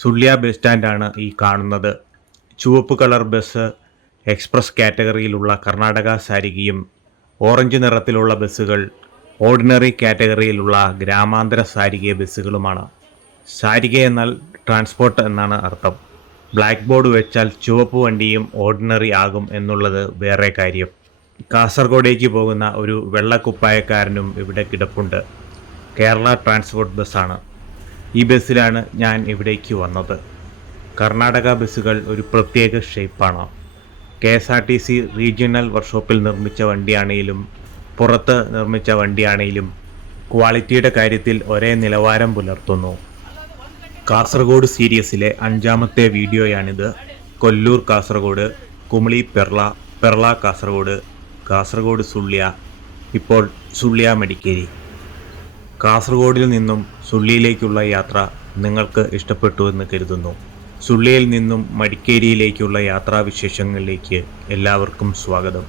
Sullia bus സ്റ്റാൻഡാണ് ഈ കാണുന്നത്. ചുവപ്പ് കളർ ബസ് എക്സ്പ്രസ് കാറ്റഗറിയിലുള്ള കർണാടക സാരികയും ഓറഞ്ച് നിറത്തിലുള്ള ബസ്സുകൾ ഓർഡിനറി കാറ്റഗറിയിലുള്ള ഗ്രാമാന്തര സാരിക ബസ്സുകളുമാണ്. സാരിക എന്നാൽ ട്രാൻസ്പോർട്ട് എന്നാണ് അർത്ഥം. ബ്ലാക്ക് ബോർഡ് വെച്ചാൽ ചുവപ്പ് വണ്ടിയും ഓർഡിനറി ആകും എന്നുള്ളത് വേറെ കാര്യം. കാസർഗോഡേക്ക് പോകുന്ന ഒരു വെള്ളക്കുപ്പായക്കാരനും ഇവിടെ കിടപ്പുണ്ട്. കേരള ട്രാൻസ്പോർട്ട് ബസ്സാണ്. ഈ ബസ്സിലാണ് ഞാൻ ഇവിടേക്ക് വന്നത്. കർണാടക ബസ്സുകൾ ഒരു പ്രത്യേക ഷേപ്പാണ്. K S R T C regional വർക്ക്ഷോപ്പിൽ നിർമ്മിച്ച വണ്ടിയാണെങ്കിലും പുറത്ത് നിർമ്മിച്ച വണ്ടിയാണെങ്കിലും ക്വാളിറ്റിയുടെ കാര്യത്തിൽ ഒരേ നിലവാരം പുലർത്തുന്നു. കാസർഗോഡ് സീരീസിലെ അഞ്ചാമത്തെ വീഡിയോയാണിത്. കൊല്ലൂർ കാസർഗോഡ് കുമളി പെർള പെർള കാസർഗോഡ് കാസർഗോഡ് സുള്ളിയ ഇപ്പോൾ സുള്ളിയ മെഡിക്കേരി. കാസർഗോഡിൽ നിന്നും സുള്ളിയിലേക്കുള്ള യാത്ര നിങ്ങൾക്ക് ഇഷ്ടപ്പെട്ടു എന്ന് കരുതുന്നു. സുള്ളിയിൽ നിന്നും മടിക്കേരിയിലേക്കുള്ള യാത്രാവിശേഷങ്ങളിലേക്ക് എല്ലാവർക്കും സ്വാഗതം.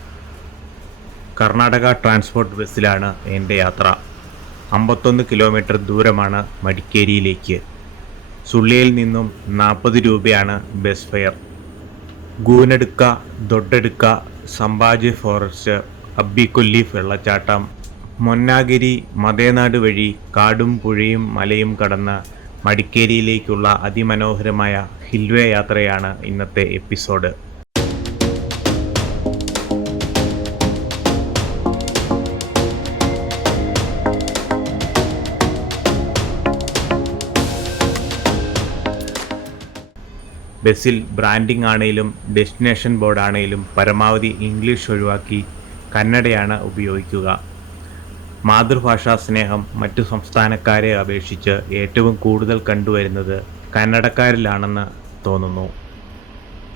കർണാടക ട്രാൻസ്പോർട്ട് ബസ്സിലാണ് എന്റെ യാത്ര. അമ്പത്തൊന്ന് കിലോമീറ്റർ ദൂരമാണ് മടിക്കേരിയിലേക്ക്. സുള്ളിയിൽ നിന്നും നാൽപ്പത് രൂപയാണ് bus fare. Goonadka Doddadka Sampaje forest Abbikolli വെള്ളച്ചാട്ടം മൊന്നാഗിരി മതേനാട് വഴി കാടും പുഴയും മലയും കടന്ന് മടിക്കേരിയിലേക്കുള്ള അതിമനോഹരമായ ഹിൽവേ യാത്രയാണ് ഇന്നത്തെ എപ്പിസോഡ്. ബസ്സിൽ ബ്രാൻഡിംഗ് ആണെങ്കിലും ഡെസ്റ്റിനേഷൻ ബോർഡ് ആണെങ്കിലും പരമാവധി ഇംഗ്ലീഷ് ഒഴിവാക്കി കന്നഡയാണ് ഉപയോഗിക്കുക. മാതൃഭാഷാ സ്നേഹം മറ്റു സംസ്ഥാനക്കാരെ അപേക്ഷിച്ച് ഏറ്റവും കൂടുതൽ കണ്ടുവരുന്നത് കന്നഡക്കാരിലാണെന്ന് തോന്നുന്നു.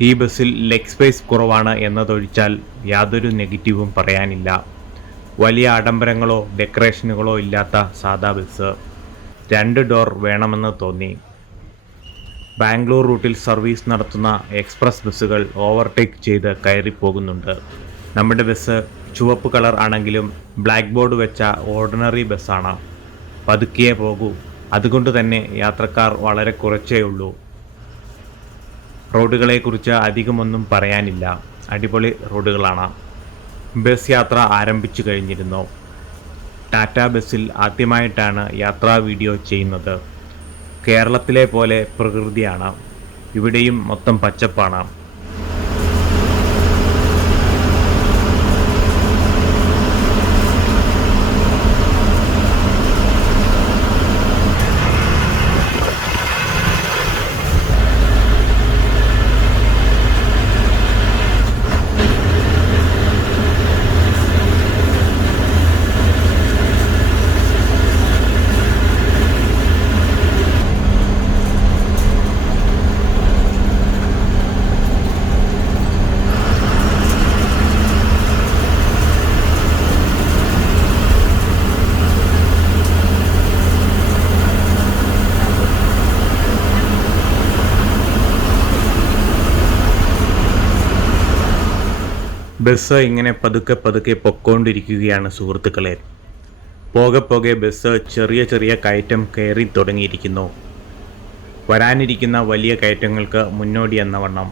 ഈ ബസ്സിൽ ലെഗ് സ്പേസ് കുറവാണ് എന്നതൊഴിച്ചാൽ യാതൊരു നെഗറ്റീവും പറയാനില്ല. വലിയ ആഡംബരങ്ങളോ ഡെക്കറേഷനുകളോ ഇല്ലാത്ത സാധാ ബസ്. രണ്ട് ഡോർ വേണമെന്ന് തോന്നി. ബാംഗ്ലൂർ റൂട്ടിൽ സർവീസ് നടത്തുന്ന എക്സ്പ്രസ് ബസ്സുകൾ ഓവർടേക്ക് ചെയ്ത് കയറിപ്പോകുന്നുണ്ട്. നമ്മുടെ ബസ് ചുവപ്പ് കളർ ആണെങ്കിലും ബ്ലാക്ക് ബോർഡ് വെച്ച ഓർഡിനറി ബസ്സാണ്. പതുക്കിയേ പോകൂ. അതുകൊണ്ട് തന്നെ യാത്രക്കാർ വളരെ കുറച്ചേ ഉള്ളൂ. റോഡുകളെക്കുറിച്ച് അധികമൊന്നും പറയാനില്ല. അടിപൊളി റോഡുകളാണ്. ബസ് യാത്ര ആരംഭിച്ചു കഴിഞ്ഞിരുന്നു. ടാറ്റ ബസ്സിൽ ആദ്യമായിട്ടാണ് യാത്രാ വീഡിയോ ചെയ്യുന്നത്. കേരളത്തിലെ പോലെ പ്രകൃതിയാണ്. ഇവിടെയും മൊത്തം പച്ചപ്പാണ്. ബസ് ഇങ്ങനെ പതുക്കെ പതുക്കെ പൊക്കോണ്ടിരിക്കുകയാണ് സുഹൃത്തുക്കളെ. പോകെ പോകെ ബസ് ചെറിയ ചെറിയ കയറ്റം കയറി തുടങ്ങിയിരിക്കുന്നു. വരാനിരിക്കുന്ന വലിയ കയറ്റങ്ങൾക്ക് മുന്നോടി എന്ന വണ്ണം.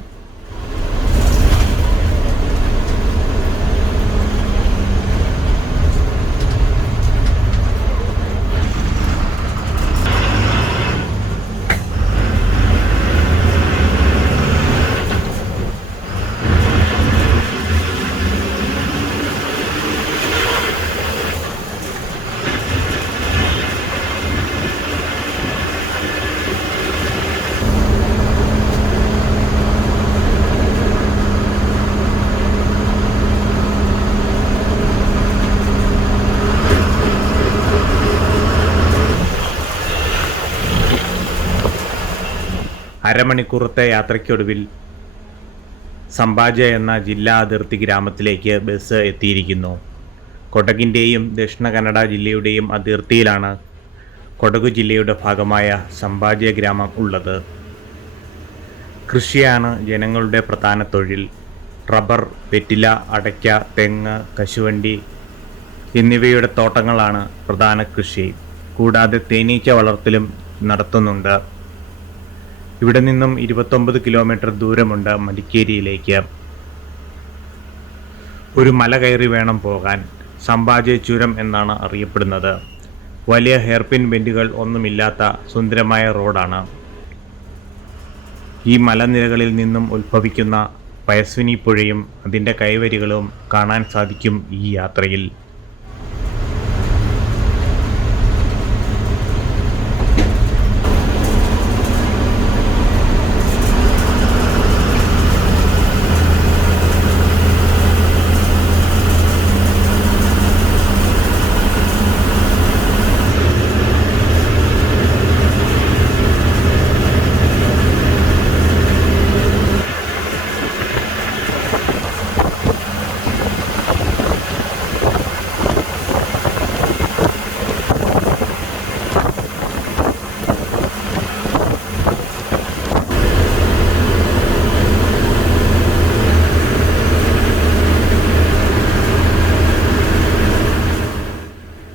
അരമണിക്കൂറത്തെ യാത്രയ്ക്കൊടുവിൽ സമ്പാജ എന്ന ജില്ലാ അതിർത്തി ഗ്രാമത്തിലേക്ക് ബസ് എത്തിയിരിക്കുന്നു. കൊടകിന്റെയും ദക്ഷിണ കന്നഡ ജില്ലയുടെയും അതിർത്തിയിലാണ് കൊടകു ജില്ലയുടെ ഭാഗമായ സമ്പാജ ഗ്രാമം ഉള്ളത്. കൃഷിയാണ് ജനങ്ങളുടെ പ്രധാന തൊഴിൽ. റബ്ബർ വെറ്റില അടയ്ക്ക തെങ്ങ് കശുവണ്ടി എന്നിവയുടെ തോട്ടങ്ങളാണ് പ്രധാന കൃഷി. കൂടാതെ തേനീച്ച വളർത്തലും നടത്തുന്നുണ്ട്. ഇവിടെ നിന്നും ഇരുപത്തൊമ്പത് കിലോമീറ്റർ ദൂരമുണ്ട് മടിക്കേരിയിലേക്ക്. ഒരു മല കയറി വേണം പോകാൻ. സംഭാജി ചുരം എന്നാണ് അറിയപ്പെടുന്നത്. വലിയ ഹെയർപിൻ ബെൻഡുകൾ ഒന്നുമില്ലാത്ത സുന്ദരമായ റോഡാണ്. ഈ മലനിരകളിൽ നിന്നും ഉത്ഭവിക്കുന്ന പയസ്വിനി പുഴയും അതിന്റെ കൈവരികളും കാണാൻ സാധിക്കും ഈ യാത്രയിൽ.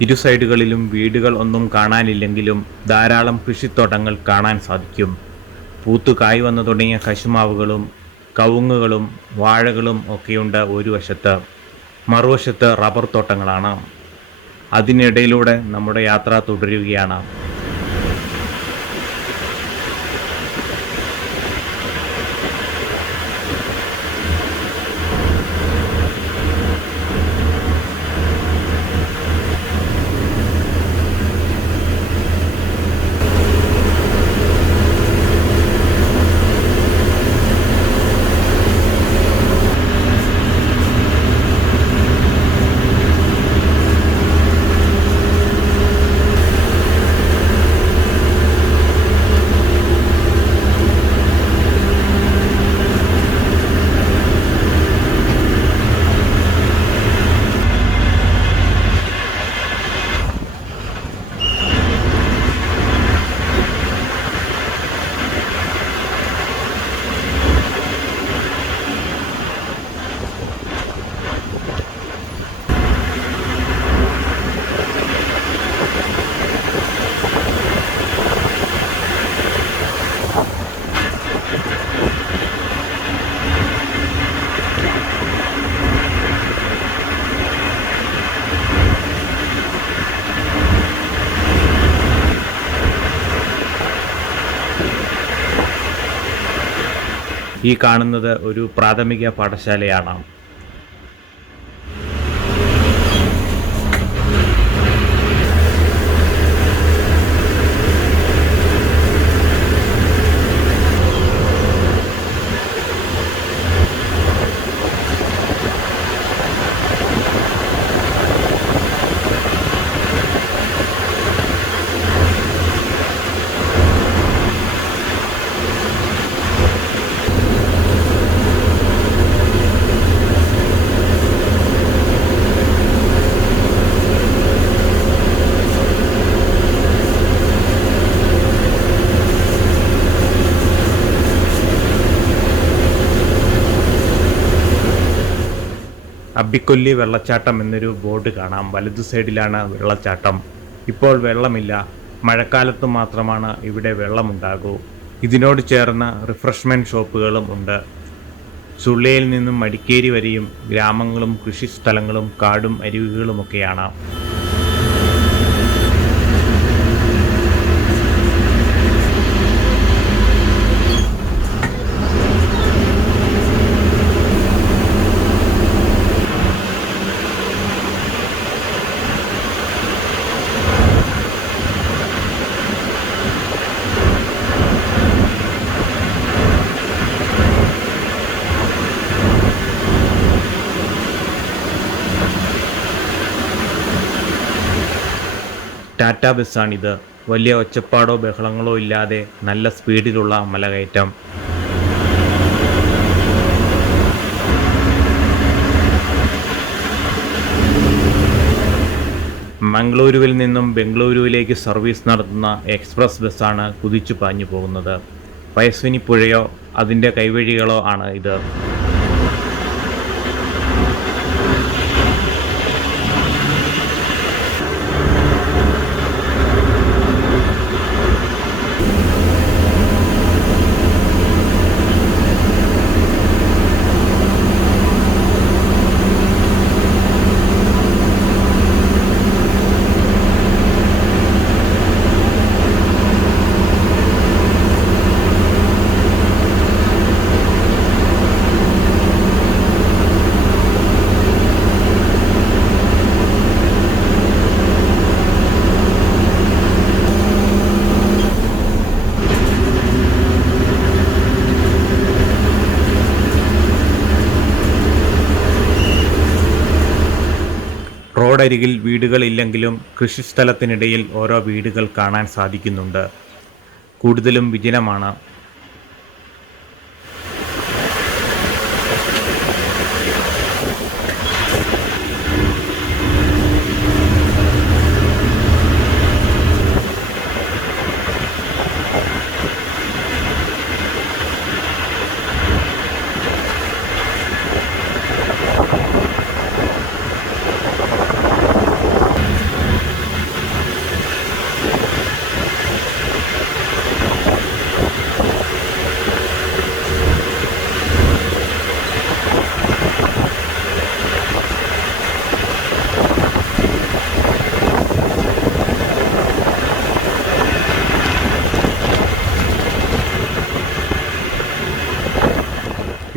ഇരു സൈഡുകളിലും വീടുകൾ ഒന്നും കാണാനില്ലെങ്കിലും ധാരാളം കൃഷിത്തോട്ടങ്ങൾ കാണാൻ സാധിക്കും. പൂത്തു കായ് വന്നു തുടങ്ങിയ കശുമാവുകളും കവുങ്ങുകളും വാഴകളും ഒക്കെയുണ്ട് ഒരു വശത്ത്. മറുവശത്ത് റബ്ബർ തോട്ടങ്ങളാണ്. അതിനിടയിലൂടെ നമ്മുടെ യാത്ര തുടരുകയാണ്. ഈ കാണുന്നത് ഒരു പ്രാഥമിക പാഠശാലയാണ്. അബ്ബിക്കൊല്ലി വെള്ളച്ചാട്ടം എന്നൊരു ബോർഡ് കാണാം. വലതു സൈഡിലാണ് വെള്ളച്ചാട്ടം. ഇപ്പോൾ വെള്ളമില്ല. മഴക്കാലത്ത് മാത്രമാണ് ഇവിടെ വെള്ളമുണ്ടാകൂ. ഇതിനോട് ചേർന്ന് റിഫ്രഷ്മെന്റ് ഷോപ്പുകളും ഉണ്ട്. സുള്ളയിൽ നിന്നും മടിക്കേരി വരെയും ഗ്രാമങ്ങളും കൃഷിസ്ഥലങ്ങളും കാടും അരുവികളുമൊക്കെയാണ് ടാറ്റ ബസ്സാണിത്. വലിയ ഒച്ചപ്പാടോ ബഹളങ്ങളോ ഇല്ലാതെ നല്ല സ്പീഡിലുള്ള മലകയറ്റം മംഗളൂരുവിൽ നിന്നും ബംഗളൂരുവിലേക്ക് സർവീസ് നടത്തുന്ന എക്സ്പ്രസ് ബസ്സാണ് കുതിച്ചു പാഞ്ഞു പോകുന്നത് പയസ്വിനി പുഴയോ അതിന്റെ കൈവഴികളോ ആണ് ഇത്. റോഡരികിൽ വീടുകളില്ലെങ്കിലും കൃഷിസ്ഥലത്തിനിടയിൽ ഓരോ വീടുകൾ കാണാൻ സാധിക്കുന്നുണ്ട്. കൂടുതലും വിജനമാണ്.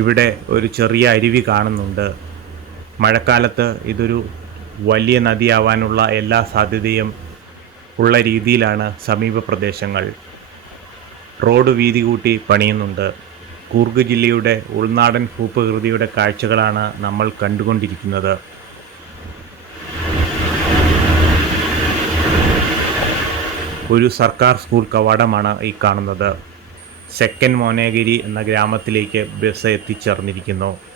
ഇവിടെ ഒരു ചെറിയ അരുവി കാണുന്നുണ്ട്. മഴക്കാലത്ത് ഇതൊരു വലിയ നദിയാവാനുള്ള എല്ലാ സാധ്യതയും ഉള്ള രീതിയിലാണ് സമീപ പ്രദേശങ്ങൾ. റോഡ് വീതി കൂട്ടി പണിയുന്നുണ്ട്. കൂർഗ് ജില്ലയുടെ ഉൾനാടൻ ഭൂപ്രകൃതിയുടെ കാഴ്ചകളാണ് നമ്മൾ കണ്ടുകൊണ്ടിരിക്കുന്നത്. ഒരു സർക്കാർ സ്കൂൾ കവാടമാണ് ഈ കാണുന്നത്. സെക്കൻഡ് മോനേഗിരി എന്ന ഗ്രാമത്തിലേക്ക് ബസ് എത്തിച്ചേർന്നിരിക്കുന്നു.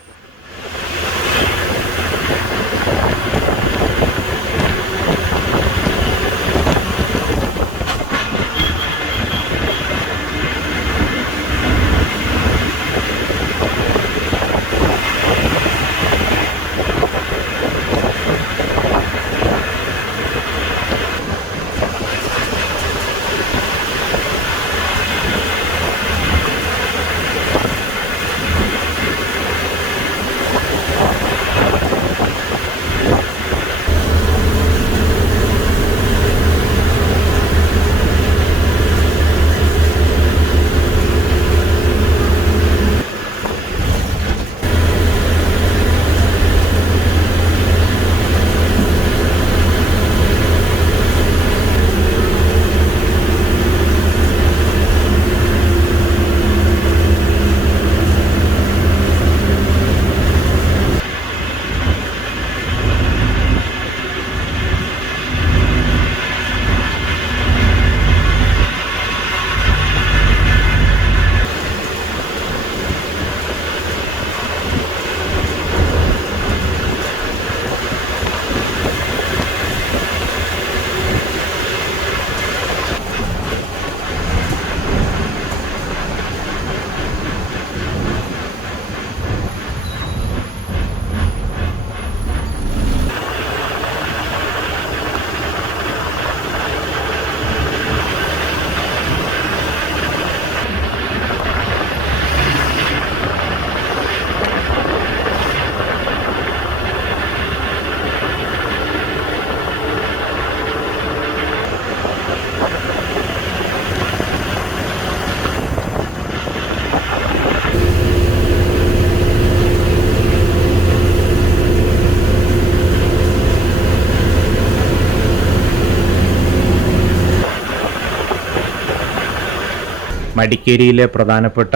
മടിക്കേരിയിലെ പ്രധാനപ്പെട്ട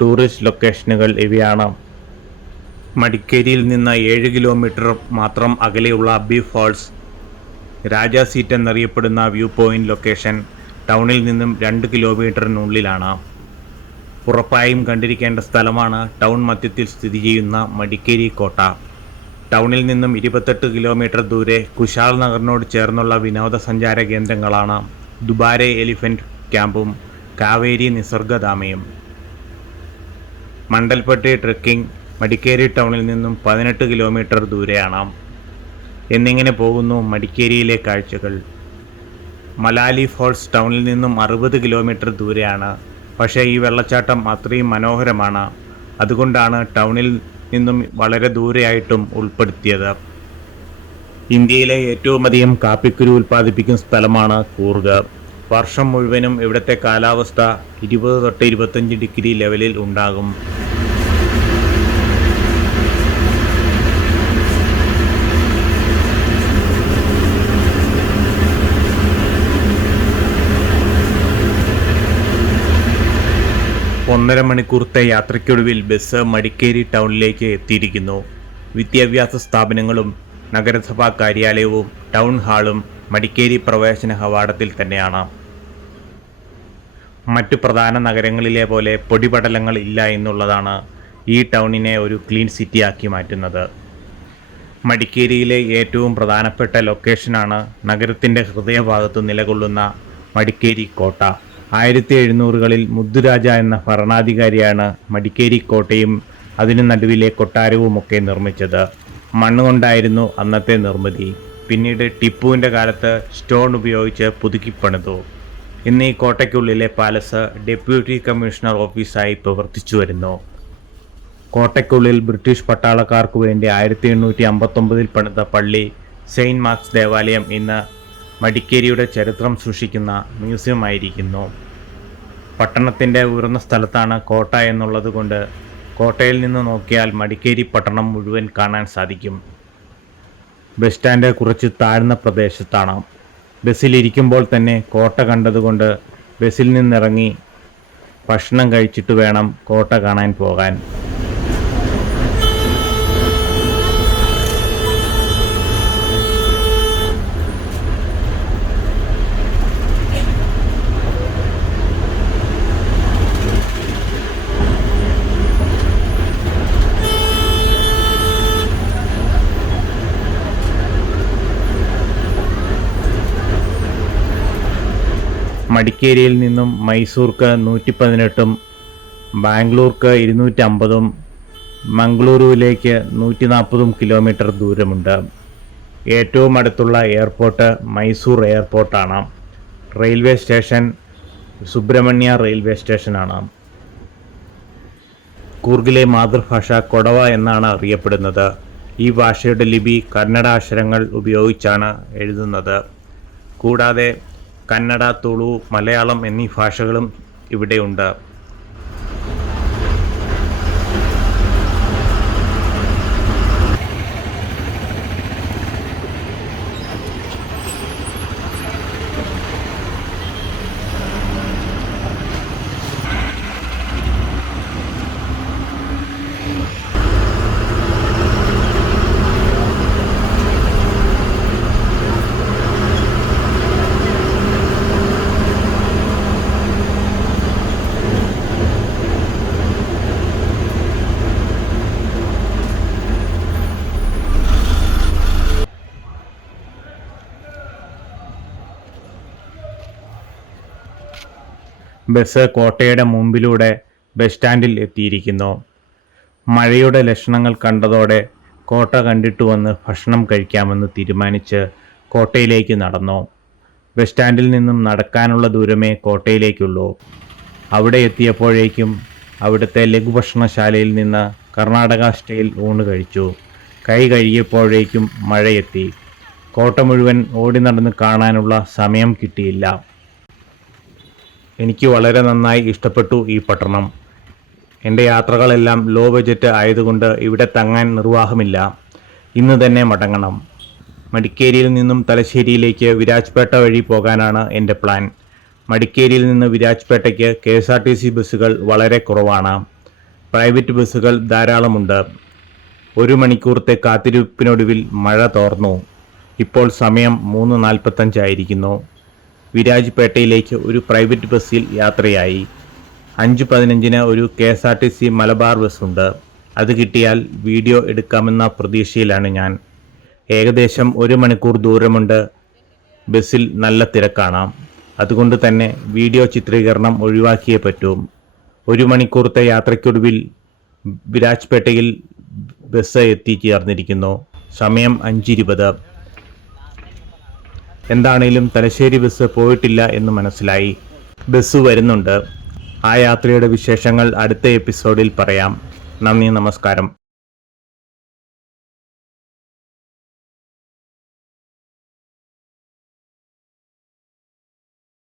ടൂറിസ്റ്റ് ലൊക്കേഷനുകൾ ഇവയാണ്. മടിക്കേരിയിൽ നിന്ന് ഏഴ് കിലോമീറ്റർ മാത്രം അകലെയുള്ള അബി ഫാൾസ് രാജാ സീറ്റ് എന്നറിയപ്പെടുന്ന വ്യൂ പോയിന്റ് ലൊക്കേഷൻ ടൗണിൽ നിന്നും രണ്ട് കിലോമീറ്ററിനുള്ളിലാണ്. ഉറപ്പായും കണ്ടിരിക്കേണ്ട സ്ഥലമാണ് ടൗൺ മധ്യത്തിൽ സ്ഥിതി ചെയ്യുന്ന മടിക്കേരി കോട്ട. ടൗണിൽ നിന്നും ഇരുപത്തെട്ട് കിലോമീറ്റർ ദൂരെ കുശാൽ നഗറിനോട് ചേർന്നുള്ള വിനോദസഞ്ചാര കേന്ദ്രങ്ങളാണ് ദുബാരെ എലിഫന്റ് ക്യാമ്പും കാവേരി നിസർഗധാമയും. മണ്ടൽപ്പട്ടി ട്രക്കിംഗ് മടിക്കേരി ടൗണിൽ നിന്നും പതിനെട്ട് കിലോമീറ്റർ ദൂരെയാണ്. എന്നിങ്ങനെ പോകുന്നു മടിക്കേരിയിലെ കാഴ്ചകൾ. മലാലി ഫോൾസ് ടൗണിൽ നിന്നും അറുപത് കിലോമീറ്റർ ദൂരെയാണ്. പക്ഷേ ഈ വെള്ളച്ചാട്ടം അത്രയും മനോഹരമാണ്. അതുകൊണ്ടാണ് ടൗണിൽ നിന്നും വളരെ ദൂരെയായിട്ടും ഉൾപ്പെടുത്തിയത്. ഇന്ത്യയിലെ ഏറ്റവും അധികം കാപ്പിക്കുരു ഉൽപ്പാദിപ്പിക്കുന്ന സ്ഥലമാണ് കൂർഗ്. വർഷം മുഴുവനും ഇവിടുത്തെ കാലാവസ്ഥ ഇരുപത് തൊട്ട് ഇരുപത്തഞ്ച് ഡിഗ്രി ലെവലിൽ ഉണ്ടാകും. ഒന്നര മണിക്കൂറത്തെ യാത്രയ്ക്കൊടുവിൽ ബസ് മടിക്കേരി ടൗണിലേക്ക് എത്തിയിരിക്കുന്നു. വിദ്യാഭ്യാസ സ്ഥാപനങ്ങളും നഗരസഭാ കാര്യാലയവും ടൗൺ ഹാളും മടിക്കേരി പ്രവേശന കവാടത്തിൽ തന്നെയാണ്. മറ്റു പ്രധാന നഗരങ്ങളിലെ പോലെ പൊടിപടലങ്ങൾ ഇല്ല എന്നുള്ളതാണ് ഈ ടൗണിനെ ഒരു ക്ലീൻ സിറ്റി ആക്കി മാറ്റുന്നത്. മടിക്കേരിയിലെ ഏറ്റവും പ്രധാനപ്പെട്ട ലൊക്കേഷനാണ് നഗരത്തിന്റെ ഹൃദയഭാഗത്ത് നിലകൊള്ളുന്ന മടിക്കേരി കോട്ട. ആയിരത്തി എഴുന്നൂറുകളിൽ മുദ്ദുരാജ എന്ന ഭരണാധികാരിയാണ് മടിക്കേരി കോട്ടയും അതിനു നടുവിലെ കൊട്ടാരവുമൊക്കെ നിർമ്മിച്ചത്. മണ്ണുകൊണ്ടായിരുന്നു അന്നത്തെ നിർമ്മിതി. പിന്നീട് ടിപ്പുവിന്റെ കാലത്ത് സ്റ്റോൺ ഉപയോഗിച്ച് പുതുക്കിപ്പണിതു. ഇന്ന് ഈ കോട്ടയ്ക്കുള്ളിലെ പാലസ് ഡെപ്യൂട്ടി കമ്മീഷണർ ഓഫീസായി പ്രവർത്തിച്ചു വരുന്നു. കോട്ടയ്ക്കുള്ളിൽ ബ്രിട്ടീഷ് പട്ടാളക്കാർക്ക് വേണ്ടി ആയിരത്തി എണ്ണൂറ്റി അമ്പത്തൊമ്പതിൽ പണിത പള്ളി സെയിന്റ് മാർക്സ് ദേവാലയം ഇന്ന് മടിക്കേരിയുടെ ചരിത്രം സൂക്ഷിക്കുന്ന മ്യൂസിയം ആയിരിക്കുന്നു പട്ടണത്തിന്റെ ഉയർന്ന സ്ഥലത്താണ് കോട്ട എന്നുള്ളത് കൊണ്ട് കോട്ടയിൽ നിന്ന് നോക്കിയാൽ മടിക്കേരി പട്ടണം മുഴുവൻ കാണാൻ സാധിക്കും. ബസ് സ്റ്റാൻഡ് കുറച്ച് താഴ്ന്ന പ്രദേശത്താണ്. ബസ്സിലിരിക്കുമ്പോൾ തന്നെ കോട്ട കണ്ടതുകൊണ്ട് ബസ്സിൽ നിന്നിറങ്ങി ഭക്ഷണം കഴിച്ചിട്ട് വേണം കോട്ട കാണാൻ പോകാൻ. മടിക്കേരിയിൽ നിന്നും മൈസൂർക്ക് നൂറ്റി പതിനെട്ടും ബാംഗ്ലൂർക്ക് ഇരുന്നൂറ്റമ്പതും മംഗളൂരുവിലേക്ക് നൂറ്റി നാൽപ്പതും കിലോമീറ്റർ ദൂരമുണ്ട്. ഏറ്റവും അടുത്തുള്ള എയർപോർട്ട് മൈസൂർ എയർപോർട്ടാണ്. റെയിൽവേ സ്റ്റേഷൻ സുബ്രഹ്മണ്യ റെയിൽവേ സ്റ്റേഷനാണ്. കൂർഗിലെ മാതൃഭാഷ കൊടവ എന്നാണ് അറിയപ്പെടുന്നത്. ഈ ഭാഷയുടെ ലിപി കന്നഡ അക്ഷരങ്ങൾ ഉപയോഗിച്ചാണ് എഴുതുന്നത്. കൂടാതെ കന്നഡ തുളു മലയാളം എന്നീ ഭാഷകളും ഇവിടെയുണ്ട്. ബസ് കോട്ടയുടെ മുമ്പിലൂടെ ബസ് സ്റ്റാൻഡിൽ എത്തിയിരിക്കുന്നു. മഴയുടെ ലക്ഷണങ്ങൾ കണ്ടതോടെ കോട്ട കണ്ടിട്ട് വന്ന് ഭക്ഷണം കഴിക്കാമെന്ന് തീരുമാനിച്ച് കോട്ടയിലേക്ക് നടന്നു. ബസ് സ്റ്റാൻഡിൽ നിന്നും നടക്കാനുള്ള ദൂരമേ കോട്ടയിലേക്കുള്ളൂ. അവിടെ എത്തിയപ്പോഴേക്കും അവിടുത്തെ ലഘുഭക്ഷണശാലയിൽ നിന്ന് കർണാടക സ്റ്റൈൽ ഊണ് കഴിച്ചു. കൈ കഴുകിയപ്പോഴേക്കും മഴയെത്തി. കോട്ട മുഴുവൻ ഓടി നടന്ന് കാണാനുള്ള സമയം കിട്ടിയില്ല. എനിക്ക് വളരെ നന്നായി ഇഷ്ടപ്പെട്ടു ഈ പട്ടണം. എന്റെ യാത്രകളെല്ലാം ലോ ബജറ്റ് ആയതുകൊണ്ട് ഇവിടെ തങ്ങാൻ നിർവാഹമില്ല. ഇന്ന് തന്നെ മടങ്ങണം. മടിക്കേരിയിൽ നിന്നും തലശ്ശേരിയിലേക്ക് വിരാജ്പേട്ട വഴി പോകാനാണ് എന്റെ പ്ലാൻ മടിക്കേരിയിൽ നിന്ന് വിരാജ്പേട്ടയ്ക്ക് K S R T C ബസ്സുകൾ വളരെ കുറവാണ്. പ്രൈവറ്റ് ബസ്സുകൾ ധാരാളമുണ്ട്. ഒരു മണിക്കൂറത്തെ കാത്തിരിപ്പിനൊടുവിൽ മഴ തോർന്നു. ഇപ്പോൾ സമയം മൂന്ന് നാൽപ്പത്തഞ്ചായിരിക്കുന്നു വിരാജ്പേട്ടയിലേക്ക് ഒരു പ്രൈവറ്റ് ബസ്സിൽ യാത്രയായി. അഞ്ച് പതിനഞ്ചിന് ഒരു K S R T C Malabar ബസ്സുണ്ട്. അത് കിട്ടിയാൽ വീഡിയോ എടുക്കാമെന്ന പ്രതീക്ഷയിലാണ് ഞാൻ. ഏകദേശം ഒരു മണിക്കൂർ ദൂരമുണ്ട്. ബസ്സിൽ നല്ല തിരക്കാണ്. അതുകൊണ്ട് തന്നെ വീഡിയോ ചിത്രീകരണം ഒഴിവാക്കിയേ പറ്റൂ. ഒരു മണിക്കൂറത്തെ യാത്രയ്ക്കൊടുവിൽ വിരാജ്പേട്ടയിൽ ബസ് എത്തിച്ചേർന്നിരിക്കുന്നു സമയം അഞ്ചിരുപത്. എന്താണേലും തലശ്ശേരി ബസ് പോയിട്ടില്ല എന്ന് മനസ്സിലായി. ബസ് വരുന്നുണ്ട്. ആ യാത്രയുടെ വിശേഷങ്ങൾ അടുത്ത എപ്പിസോഡിൽ പറയാം. നന്ദി നമസ്കാരം.